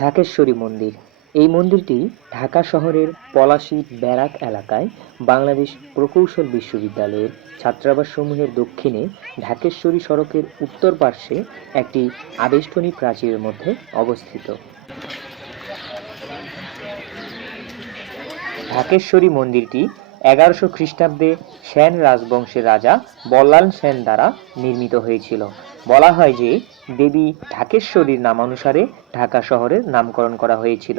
ঢাকেশ্বরী মন্দির। এই মন্দিরটি ঢাকা শহরের পলাশী ব্যারাক এলাকায় বাংলাদেশ প্রকৌশল বিশ্ববিদ্যালয়ের ছাত্রাবাসসমূহের দক্ষিণে ঢাকেশ্বরী সড়কের উত্তর পার্শ্বে একটি আবেষ্টনী প্রাচীরের মধ্যে অবস্থিত। ঢাকেশ্বরী মন্দিরটি 1100 খ্রিস্টাব্দে সেন রাজবংশের রাজা বল্লাল সেন দ্বারা নির্মিত হয়েছিল। বলা হয় যে দেবী ঢাকেশ্বরীর নামানুসারে ঢাকা শহরের নামকরণ করা হয়েছিল।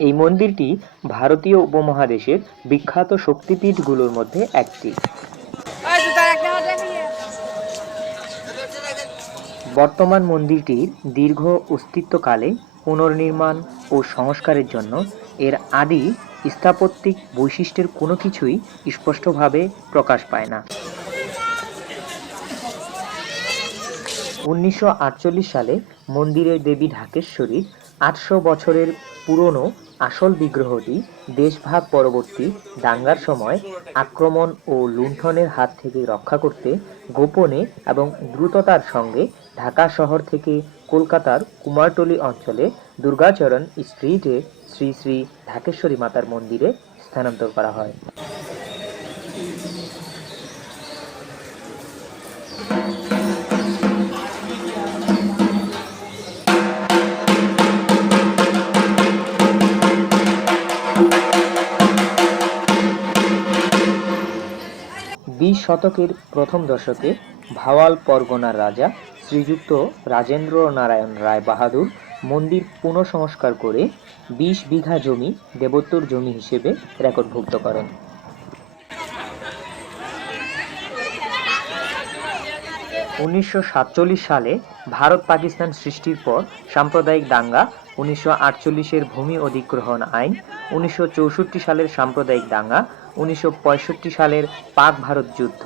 এই মন্দিরটি ভারতীয় উপমহাদেশের বিখ্যাত শক্তিপীঠগুলোর মধ্যে একটি। বর্তমান মন্দিরটির দীর্ঘ অস্তিত্বকালে পুনর্নির্মাণ ও সংস্কারের জন্য এর আদি স্থাপত্যিক বৈশিষ্ট্যের কোনো কিছুই স্পষ্টভাবে প্রকাশ পায় না। 1948 সালে মন্দিরের দেবী ঢাকেশ্বরীর 800 বছরের পুরনো আসল বিগ্রহটি দেশভাগ পরবর্তী দাঙ্গার সময় আক্রমণ ও লুণ্ঠনের হাত থেকে রক্ষা করতে গোপনে এবং দ্রুততার সঙ্গে ঢাকা শহর থেকে কলকাতার কুমারটুলি অঞ্চলে দুর্গাচরণ স্ট্রিটে শ্রী শ্রী ঢাকেশ্বরী মাতার মন্দিরে স্থানান্তর করা হয়। বিশ শতকের প্রথম দশকে ভাওয়াল পরগনার রাজা শ্রীযুক্ত রাজেন্দ্র নারায়ণ রায় বাহাদুর মন্দির পুনঃসংস্কার করে 20 বিঘা জমি দেবোত্তর জমি হিসেবে রেকর্ডভুক্ত করেন। 1947 সালে ভারত পাকিস্তান সৃষ্টির পর সাম্প্রদায়িক দাঙ্গা, 1948-এর ভূমি অধিগ্রহণ আইন, 1964 সালের সাম্প্রদায়িক দাঙ্গা, 1965 সালের পাক ভারত যুদ্ধ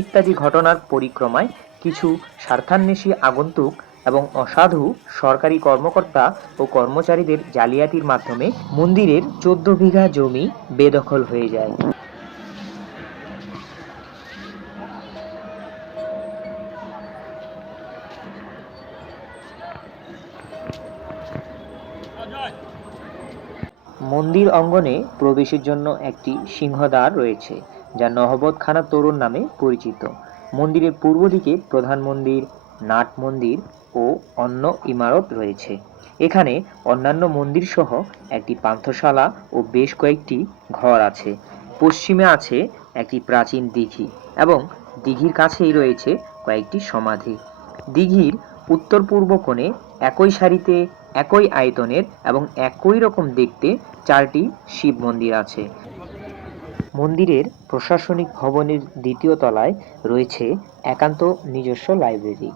ইত্যাদি ঘটনার পরিক্রমায় কিছু স্বার্থান্বেষী আগন্তুক এবং অসাধু সরকারি কর্মকর্তা ও কর্মচারীদের জালিয়াতির মাধ্যমে মন্দিরের 14 বিঘা জমি বেদখল হয়ে যায়। মন্দির অঙ্গনে প্রবেশের জন্য একটি সিংহদ্বার রয়েছে, যা নহবত খানা তোরণ নামে পরিচিত। মন্দিরের পূর্ব দিকে প্রধান মন্দির, নাট মন্দির ও অন্য ইমারত রয়েছে। এখানে অন্যান্য মন্দির সহ একটি পান্থশালা ও বেশ কয়েকটি ঘর আছে। পশ্চিমে আছে একটি প্রাচীন দিঘি এবং দিঘির কাছেই রয়েছে কয়েকটি সমাধি। দিঘির উত্তর পূর্ব কোণে একই সারিতে একই আয়তনের এবং একই রকম দেখতে 4টি শিব মন্দির আছে। মন্দিরের প্রশাসনিক ভবনের দ্বিতীয় তলায় রয়েছে একান্ত নিজস্ব লাইব্রেরি।